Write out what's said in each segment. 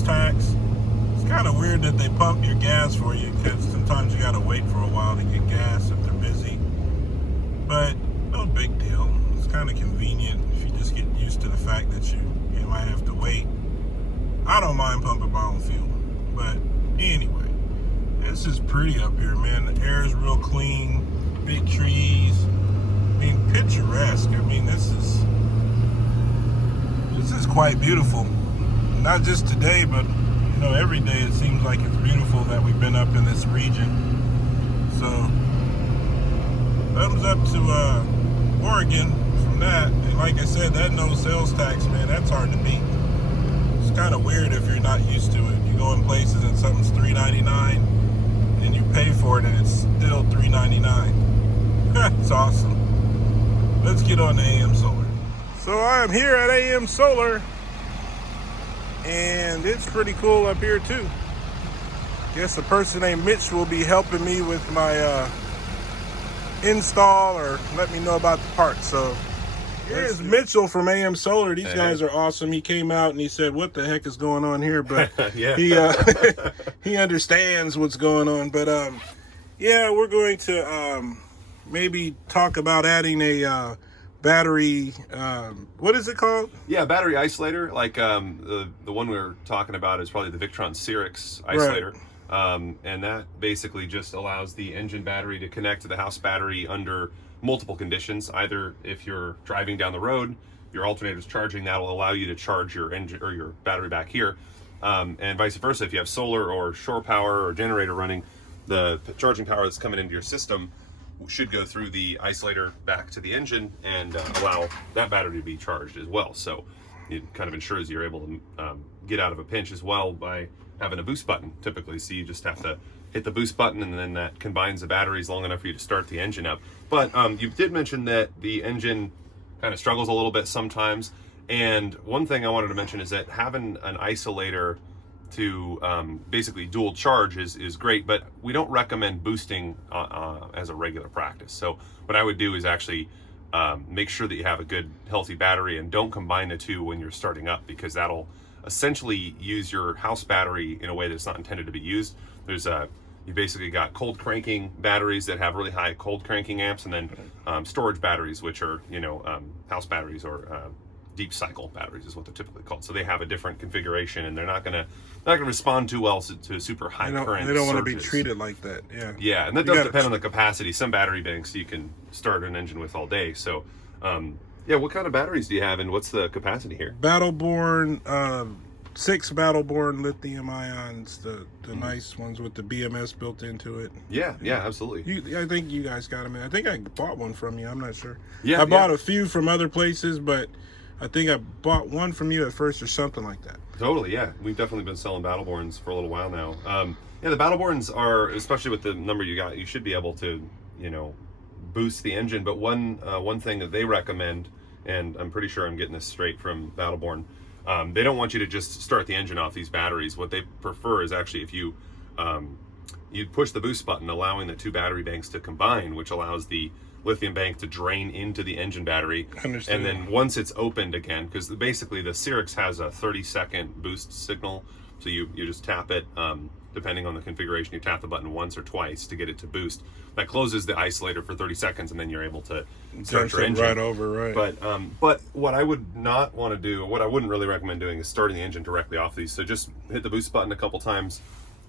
sales tax. It's kind of weird that they pump your gas for you, because sometimes you got to wait for a while to get gas if they're busy. But no big deal. It's kind of convenient if you just get used to the fact that you might have to wait. I don't mind pumping my own fuel. But anyway, this is pretty up here, man. The air is real clean, big trees. I mean, picturesque. I mean, this is quite beautiful. Not just today, but every day it seems like it's beautiful that we've been up in this region. So, thumbs up to Oregon from that. And like I said, that no sales tax, man, that's hard to beat. It's kind of weird if you're not used to it. You go in places and something's $3.99, and you pay for it, and it's still $3.99. It's awesome. Let's get on to AM Solar. So I am here at AM Solar, and it's pretty cool up here too. Guess a person named Mitch will be helping me with my install, or let me know about the parts. So here's Mitchell from AM Solar. These guys are awesome. He came out and he said, "What the heck is going on here?" But yeah. he understands what's going on. But yeah, we're going to maybe talk about adding a battery, what is it called? Yeah, battery isolator. Like the one we were talking about is probably the Victron Cyrix isolator. Right. And that basically just allows the engine battery to connect to the house battery under multiple conditions. Either if you're driving down the road, your alternator's charging, that'll allow you to charge your engine or your battery back here. And vice versa, if you have solar or shore power or generator running, the charging power that's coming into your system should go through the isolator back to the engine and allow that battery to be charged as well. So it kind of ensures you're able to get out of a pinch as well by having a boost button typically. So you just have to hit the boost button, and then that combines the batteries long enough for you to start the engine up. But you did mention that the engine kind of struggles a little bit sometimes. And one thing I wanted to mention is that having an isolator to basically dual charge is great, but we don't recommend boosting as a regular practice. So what I would do is actually make sure that you have a good healthy battery, and don't combine the two when you're starting up, because that'll essentially use your house battery in a way that's not intended to be used. There's you basically got cold cranking batteries that have really high cold cranking amps, and then storage batteries, which are house batteries or deep cycle batteries is what they're typically called. So they have a different configuration, and they're not gonna respond too well to super high current. They don't want to be surges. treated like that. Yeah. Yeah, and that does depend on the capacity. Some battery banks you can start an engine with all day. So, yeah, what kind of batteries do you have, and what's the capacity here? Battleborn, 6 Battleborn lithium ions, the nice ones with the BMS built into it. Yeah, absolutely. I think you guys got them. I think I bought one from you. I'm not sure. Yeah, I bought a few from other places, but I think I bought one from you at first or something like that. Totally, yeah. We've definitely been selling Battleborns for a little while now. Yeah, the Battleborns are, especially with the number you got, you should be able to, boost the engine. But one thing that they recommend, and I'm pretty sure I'm getting this straight from Battleborn, they don't want you to just start the engine off these batteries. What they prefer is actually if you push the boost button, allowing the two battery banks to combine, which allows the lithium bank to drain into the engine battery. Understood. And then once it's opened again, because basically the Cyrix has a 30-second boost signal, so you just tap it, depending on the configuration, you tap the button once or twice to get it to boost. That closes the isolator for 30 seconds, and then you're able to start your engine. Right over, right. But what I would not want to do, what I wouldn't really recommend doing, is starting the engine directly off these. So just hit the boost button a couple times,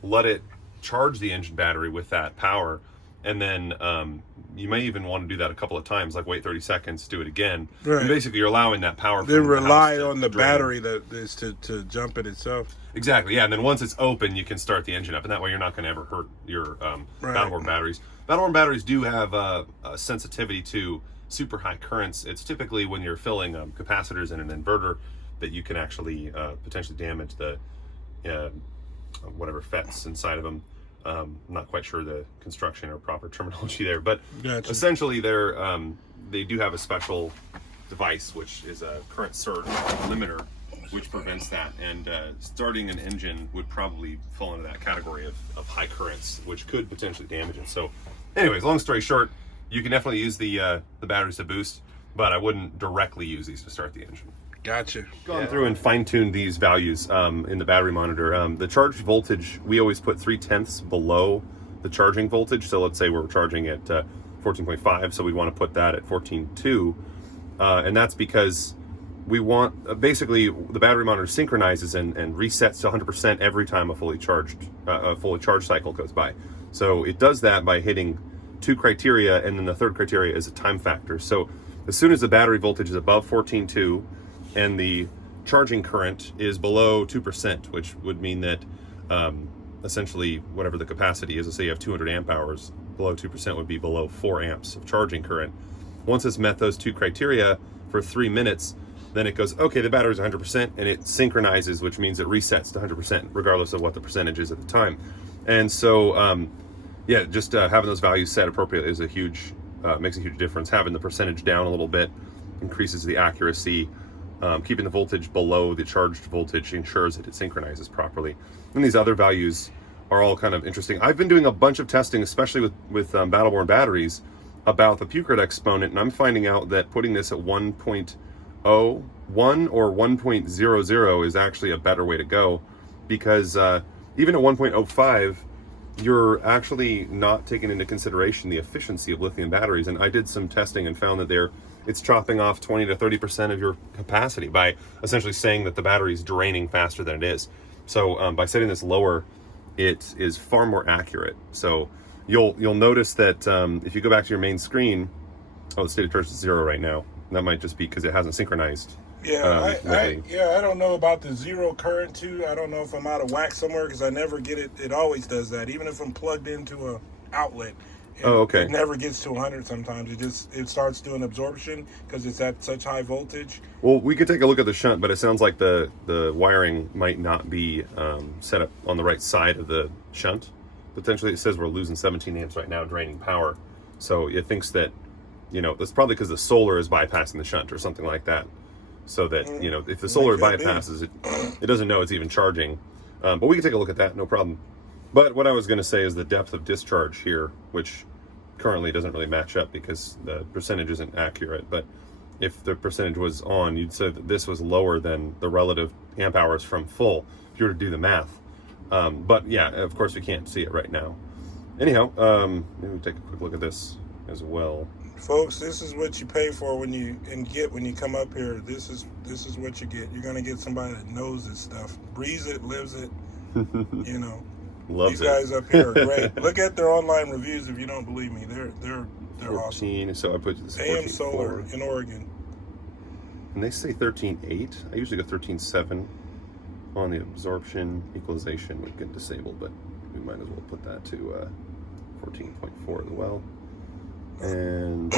let it charge the engine battery with that power, and then you may even want to do that a couple of times, like wait 30 seconds, do it again. Right. And basically you're allowing that power Then rely the on the drain. battery that is to jump it itself. Exactly, yeah. And then once it's open, you can start the engine up, and that way you're not going to ever hurt your Battleborn batteries. Battleborn batteries do have a sensitivity to super high currents. It's typically when you're filling capacitors in an inverter that you can actually potentially damage the whatever FETs inside of them. I'm not quite sure the construction or proper terminology there, but Gotcha. Essentially they do have a special device, which is a current surge limiter, which prevents that. And starting an engine would probably fall into that category of high currents, which could potentially damage it. So anyways, long story short, you can definitely use the batteries to boost, but I wouldn't directly use these to start the engine. Gotcha. Gone through and fine-tuned these values in the battery monitor. The charge voltage, we always put 3/10 below the charging voltage. So let's say we're charging at 14.5, so we want to put that at 14.2. And that's because we want, basically, the battery monitor synchronizes and resets to 100% every time a fully charged cycle goes by. So it does that by hitting 2 criteria, and then the third criteria is a time factor. So as soon as the battery voltage is above 14.2 and the charging current is below 2%, which would mean that essentially whatever the capacity is, let's say you have 200 amp hours, below 2% would be below 4 amps of charging current. Once it's met those 2 criteria for 3 minutes, then it goes, okay, the battery's 100%, and it synchronizes, which means it resets to 100%, regardless of what the percentage is at the time. And so, yeah, just having those values set appropriately is makes a huge difference. Having the percentage down a little bit increases the accuracy. Keeping the voltage below the charged voltage ensures that it synchronizes properly. And these other values are all kind of interesting. I've been doing a bunch of testing, especially with Battleborn batteries, about the Pucrid exponent, and I'm finding out that putting this at 1.01 or 1.00 is actually a better way to go, because even at 1.05, you're actually not taking into consideration the efficiency of lithium batteries. And I did some testing and found that it's chopping off 20 to 30% of your capacity by essentially saying that the battery is draining faster than it is. So by setting this lower, it is far more accurate. So you'll notice that if you go back to your main screen, the state of charge is 0 right now. That might just be because it hasn't synchronized. Yeah, I don't know about the 0 current too. I don't know if I'm out of whack somewhere, because I never get it. It always does that, even if I'm plugged into a outlet. It never gets to 100 sometimes. It starts doing absorption because it's at such high voltage. Well, we could take a look at the shunt, but it sounds like the wiring might not be set up on the right side of the shunt. Potentially, it says we're losing 17 amps right now, draining power. So it thinks that, that's probably because the solar is bypassing the shunt or something like that. So that, if the solar bypasses it, it doesn't know it's even charging. But we can take a look at that, no problem. But what I was going to say is the depth of discharge here, which currently doesn't really match up because the percentage isn't accurate. But if the percentage was on, you'd say that this was lower than the relative amp hours from full, if you were to do the math. But yeah, of course we can't see it right now. Anyhow, maybe we'll take a quick look at this as well. Folks, this is what you pay for when you come up here. This is what you get. You're gonna get somebody that knows this stuff, breathes it, lives it. Loves These guys up here are great. Look at their online reviews if you don't believe me. They're 14, awesome. So I put this AM Solar in Oregon. And they say 13.8. I usually go 13.7 on the absorption equalization would get disabled, but we might as well put that to 14.4 as well. And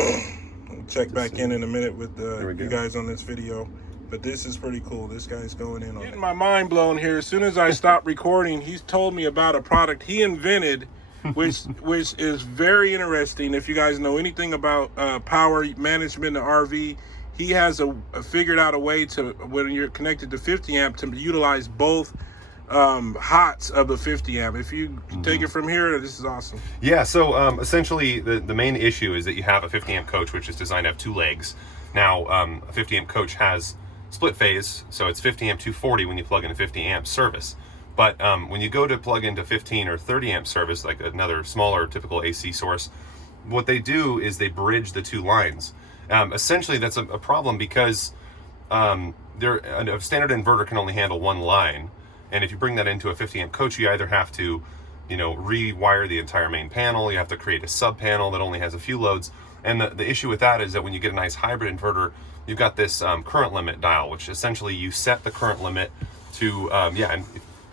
we'll check back in a minute with you guys on this video. But this is pretty cool. This guy's going in on it. Getting my mind blown here. As soon as I stopped recording, he's told me about a product he invented, which is very interesting. If you guys know anything about power management in the RV, he has figured out a way to, when you're connected to 50 amp, to utilize both hots of the 50 amp. If you take it from here, this is awesome. Yeah, so essentially the main issue is that you have a 50 amp coach, which is designed to have 2 legs. Now, a 50 amp coach has split phase, so it's 50 amp 240 when you plug in a 50 amp service. But when you go to plug into 15 or 30 amp service, like another smaller typical AC source, what they do is they bridge the 2 lines. Essentially, that's a problem because a standard inverter can only handle 1 line. And if you bring that into a 50 amp coach, you either have to, rewire the entire main panel, you have to create a sub panel that only has a few loads. And the issue with that is that when you get a nice hybrid inverter, you've got this current limit dial, which essentially you set the current limit to, and I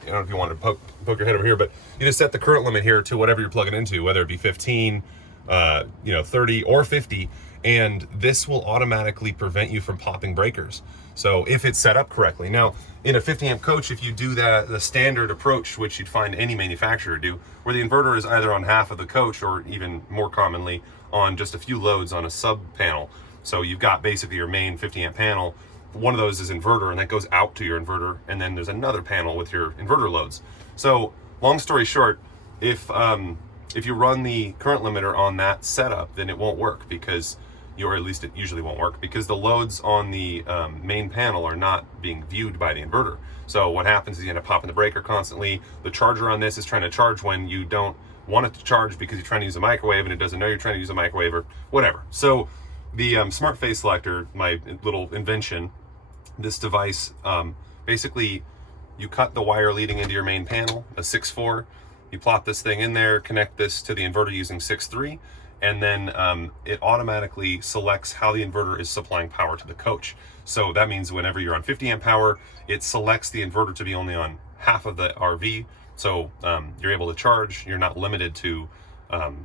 don't know if you want to poke your head over here, but you just set the current limit here to whatever you're plugging into, whether it be 15, 30 or 50, and this will automatically prevent you from popping breakers. So if it's set up correctly. Now, in a 50 amp coach, if you do the standard approach, which you'd find any manufacturer do, where the inverter is either on half of the coach or even more commonly on just a few loads on a sub panel. So you've got basically your main 50 amp panel. One of those is inverter, and that goes out to your inverter. And then there's another panel with your inverter loads. So long story short, if you run the current limiter on that setup, then it won't work because or at least it usually won't work, because the loads on the main panel are not being viewed by the inverter. So what happens is you end up popping the breaker constantly. The charger on this is trying to charge when you don't want it to charge because you're trying to use a microwave and it doesn't know you're trying to use a microwave or whatever. So the smart phase selector, my little invention, this device, basically you cut the wire leading into your main panel, a 6.4, you plop this thing in there, connect this to the inverter using 6.3, and then it automatically selects how the inverter is supplying power to the coach. So that means whenever you're on 50 amp power, it selects the inverter to be only on half of the RV. So you're able to charge, you're not limited to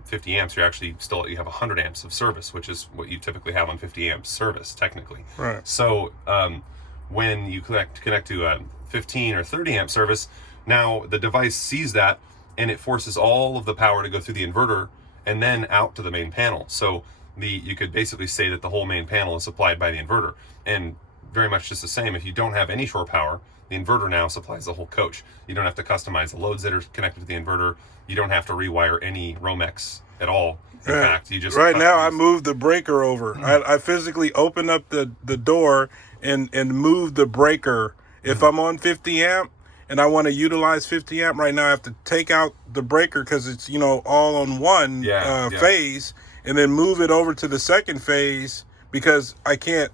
50 amps, you're actually still, you have 100 amps of service, which is what you typically have on 50 amp service, technically. Right. So when you connect to a 15 or 30 amp service, now the device sees that and it forces all of the power to go through the inverter and then out to the main panel. So you could basically say that the whole main panel is supplied by the inverter. And very much just the same, if you don't have any shore power, the inverter now supplies the whole coach. You don't have to customize the loads that are connected to the inverter. You don't have to rewire any Romex at all. In fact, you just... Right now, I moved the breaker over. I physically open up the door and move the breaker. If I'm on 50 amp and I want to utilize 50 amp right now, I have to take out the breaker because it's, you know, all on one phase, and then move it over to the second phase because I can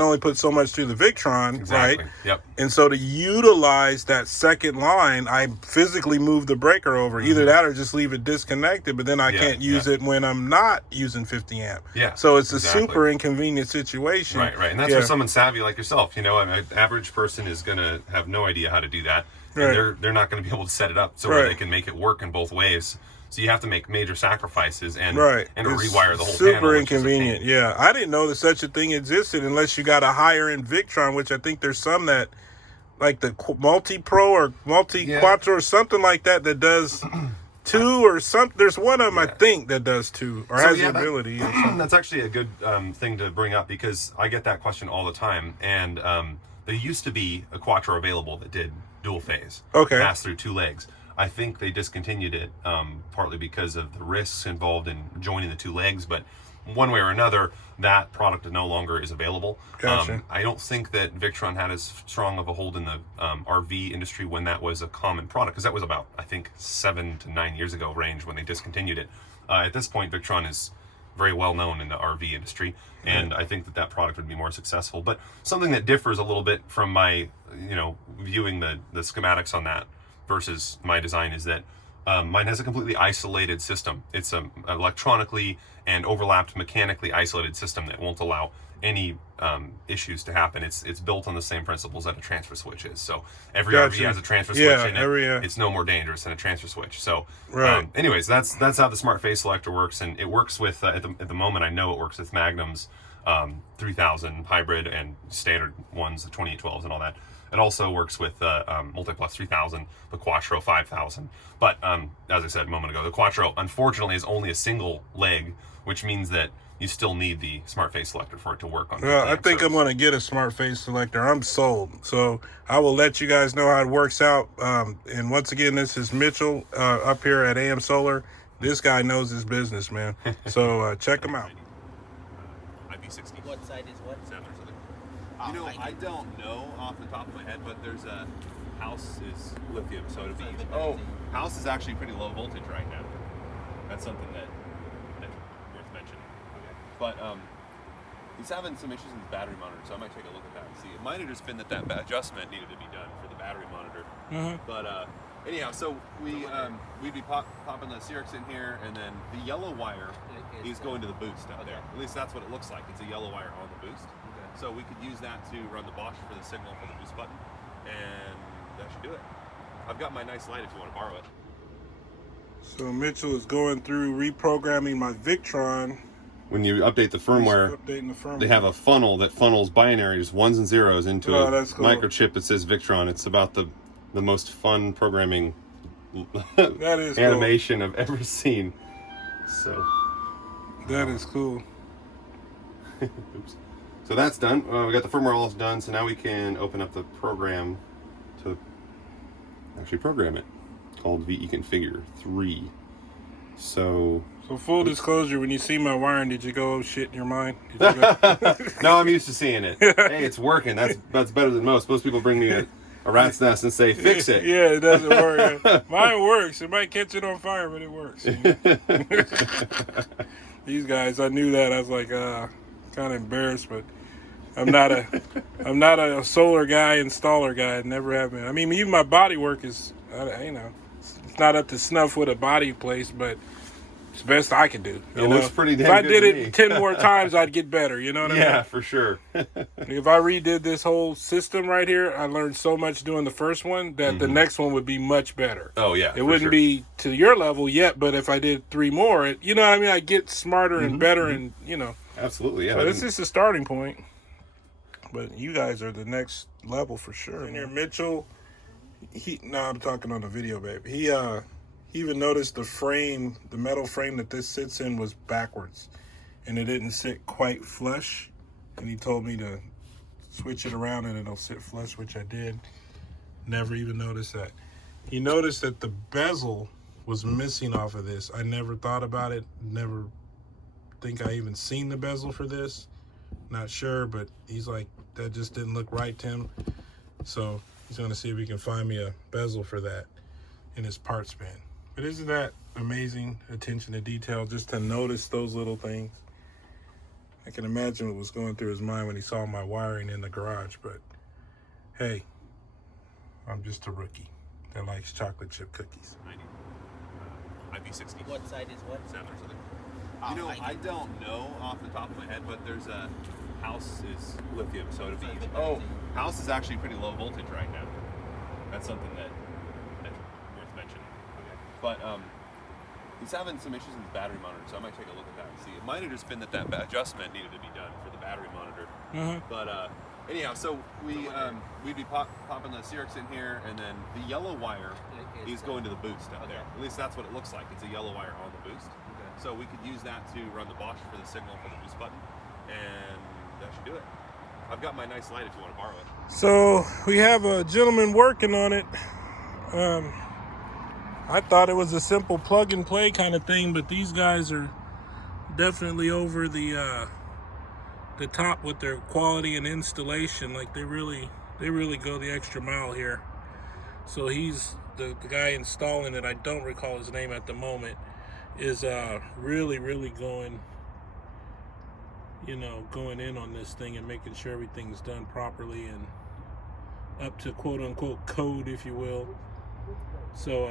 only put so much through the Victron, Exactly. right? Yep. And so to utilize that second line, I physically move the breaker over. Either that or just leave it disconnected, but then I can't use it when I'm not using 50 amp. Yeah. So it's a super inconvenient situation. Right. And that's for someone savvy like yourself. You know, an average person is going to have no idea how to do that. And they're not going to be able to set it up so where they can make it work in both ways. So you have to make major sacrifices and rewire the whole panel. Super inconvenient. Yeah, I didn't know that such a thing existed unless you got a higher end Victron, which I think there's some that, like the Multi Pro or Multi Quattro or something like that does two or something. There's one of them I think that does two or has the ability. Or something. That's actually a good thing to bring up because I get that question all the time. And there used to be a Quattro available that did dual phase, pass through two legs. I think they discontinued it partly because of the risks involved in joining the two legs, but one way or another, that product no longer is available. Gotcha. I don't think that Victron had as strong of a hold in the RV industry when that was a common product, because that was about, I think, 7 to 9 years ago range when they discontinued it. At this point, Victron is very well known in the RV industry, and I think that product would be more successful. But something that differs a little bit from my, viewing the schematics on that versus my design is that mine has a completely isolated system. It's an electronically and overlapped mechanically isolated system that won't allow any issues to happen. It's built on the same principles that a transfer switch is. So every RV has a transfer switch in it. It's no more dangerous than a transfer switch. So anyways, that's how the smart phase selector works, and it works with at the moment I know it works with Magnum's 3000 hybrid and standard ones, the 2812s and all that. It also works with Multiplex 3000, the Quattro 5000. But as I said a moment ago, the Quattro unfortunately is only a single leg, which means that you still need the smart phase selector for it to work on. Well, I think I'm going to get a smart phase selector. I'm sold. So I will let you guys know how it works out. And once again, this is Mitchell up here at AM Solar. This guy knows his business, man. So check him out. IP60. What side is what? I don't know off the top of my head, but there's a house is lithium, so it'll be easy. House is actually pretty low voltage right now. That's something that's worth mentioning. But he's having some issues with his battery monitor, so I might take a look at that and see. It might have just been that adjustment needed to be done for the battery monitor. But anyhow, so we'd be popping the Cyrix in here, and then the yellow wire is going to the boost out there. At least that's what it looks like. It's a yellow wire on the boost. So we could use that to run the Bosch for the signal for the boost button, and that should do it. I've got my nice light if you want to borrow it. So Mitchell is going through reprogramming my Victron. When you update the firmware, they have a funnel that funnels binaries, ones and zeros, into a microchip that says Victron. It's about the most fun programming animation I've ever seen. So that is cool. Oops. So that's done. We got the firmware all done, so now we can open up the program to actually program it, called VE Configure 3. So full disclosure, when you see my wiring, did you go, oh shit, in your mind? Did you go... No, I'm used to seeing it. Hey, it's working. That's better than most. Most people bring me a rat's nest and say, fix it. Yeah, it doesn't work. Mine works. It might catch it on fire, but it works. These guys, I knew that. I was like, kind of embarrassed, but I'm not a solar guy, installer guy. I never have been. I mean, even my body work is, it's not up to snuff with a body place, but it's the best I can do. It looks pretty damn If I good did to it me. 10 more times, I'd get better. You know what I mean? Yeah, for sure. If I redid this whole system right here, I learned so much doing the first one that the next one would be much better. Oh, yeah. It wouldn't be to your level yet, but if I did 3 more, you know what I mean? I get smarter and better and, Absolutely, yeah. So this is the starting point. But you guys are the next level for sure. And here, Mitchell, I'm talking on the video, babe. He even noticed the metal frame that this sits in was backwards. And it didn't sit quite flush. And he told me to switch it around and it'll sit flush, which I did. Never even noticed that. He noticed that the bezel was missing off of this. I never thought about it. Never think I even seen the bezel for this. Not sure, but he's like, that just didn't look right to him. So he's going to see if he can find me a bezel for that in his parts bin. But isn't that amazing attention to detail just to notice those little things? I can imagine what was going through his mind when he saw my wiring in the garage, but hey, I'm just a rookie that likes chocolate chip cookies. IP60. What side is what? I don't know off the top of my head, but there's a house is lithium, so it'd be easy. Oh, House is actually pretty low voltage right now. That's something that's worth mentioning. Okay. But he's having some issues with his battery monitor, so I might take a look at that and see. It might have just been that adjustment needed to be done for the battery monitor. But anyhow, so we'd be popping the Cyrix in here, and then the yellow wire is going to the boost out there. At least that's what it looks like. It's a yellow wire on the boost. So we could use that to run the Bosch for the signal for the boost button, and that should do it. I've got my nice light if you want to borrow it. So we have a gentleman working on it. I thought it was a simple plug and play kind of thing, but these guys are definitely over the top with their quality and installation. Like they really go the extra mile here. So he's the guy installing it. I don't recall his name at the moment. Is really going in on this thing and making sure everything's done properly and up to quote unquote code, if you will. So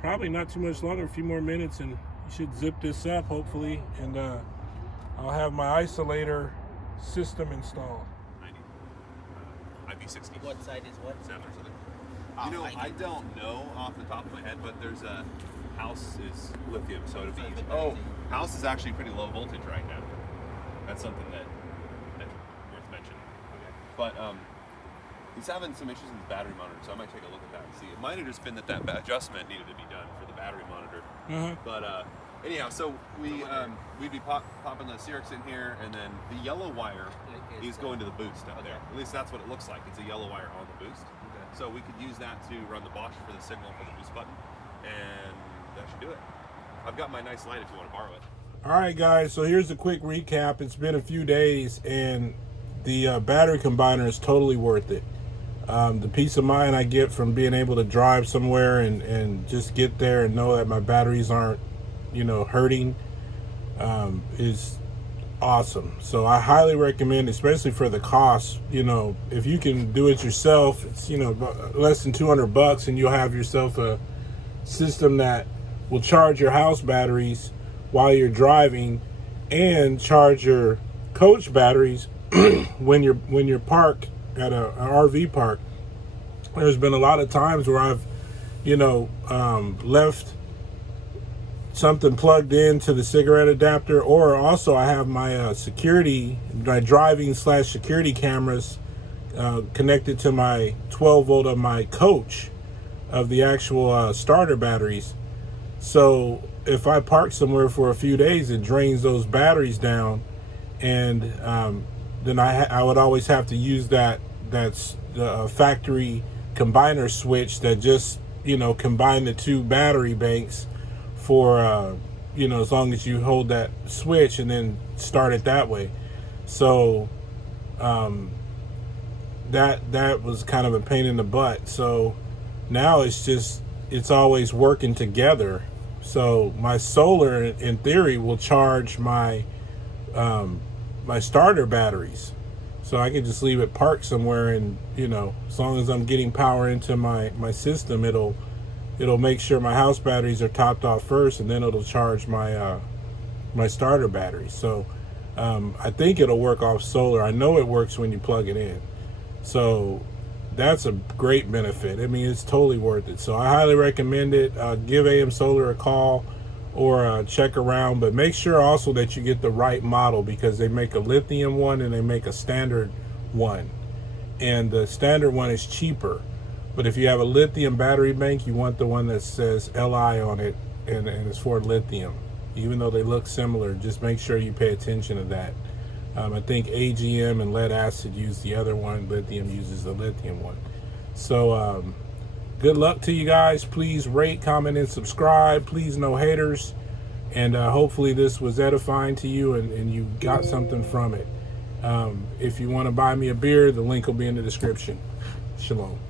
probably not too much longer, a few more minutes, and you should zip this up hopefully, and I'll have my isolator system installed. IP60. What side is what? I don't know off the top of my head, but there's a house is lithium, so it'd be easy. House is actually pretty low voltage right now. That's something that's worth mentioning. Okay. But he's having some issues with his battery monitor, so I might take a look at that and see. It might have just been that adjustment needed to be done for the battery monitor. But anyhow, so we'd be popping the Cyrix in here, and then the yellow wire is going to the boost out there. At least that's what it looks like. It's a yellow wire on the boost. So we could use that to run the Bosch for the signal for the boost button, and that should do it. I've got my nice light if you want to borrow it. All right, guys, so here's a quick recap. It's been a few days, and the battery combiner is totally worth it. The peace of mind I get from being able to drive somewhere and just get there and know that my batteries aren't, hurting, is awesome. So I highly recommend, especially for the cost. If you can do it yourself, it's less than $200, and you'll have yourself a system that will charge your house batteries while you're driving and charge your coach batteries when you're parked at an RV park. There's been a lot of times where I've left something plugged into the cigarette adapter, or also I have my my driving/security cameras connected to my 12 volt of my coach of the actual starter batteries. So if I park somewhere for a few days, it drains those batteries down, and then I would always have to use that's the factory combiner switch that just combine the two battery banks for you know, as long as you hold that switch and then start it that way. So that was kind of a pain in the butt. So now it's always working together. So my solar, in theory, will charge my my starter batteries. So I can just leave it parked somewhere, and you know, as long as I'm getting power into my system, it'll make sure my house batteries are topped off first, and then it'll charge my my starter battery. So I think it'll work off solar. I know it works when you plug it in. So that's a great benefit. I mean, it's totally worth it. So I highly recommend it. Give AM Solar a call or check around, but make sure also that you get the right model, because they make a lithium one and they make a standard one, and the standard one is cheaper. But if you have a lithium battery bank, you want the one that says LI on it, and it's for lithium. Even though they look similar, just make sure you pay attention to that. I think AGM and lead acid use the other one, lithium uses the lithium one. So good luck to you guys. Please rate, comment, and subscribe. Please, no haters. And hopefully this was edifying to you, and you got something from it. If you want to buy me a beer, the link will be in the description. Shalom.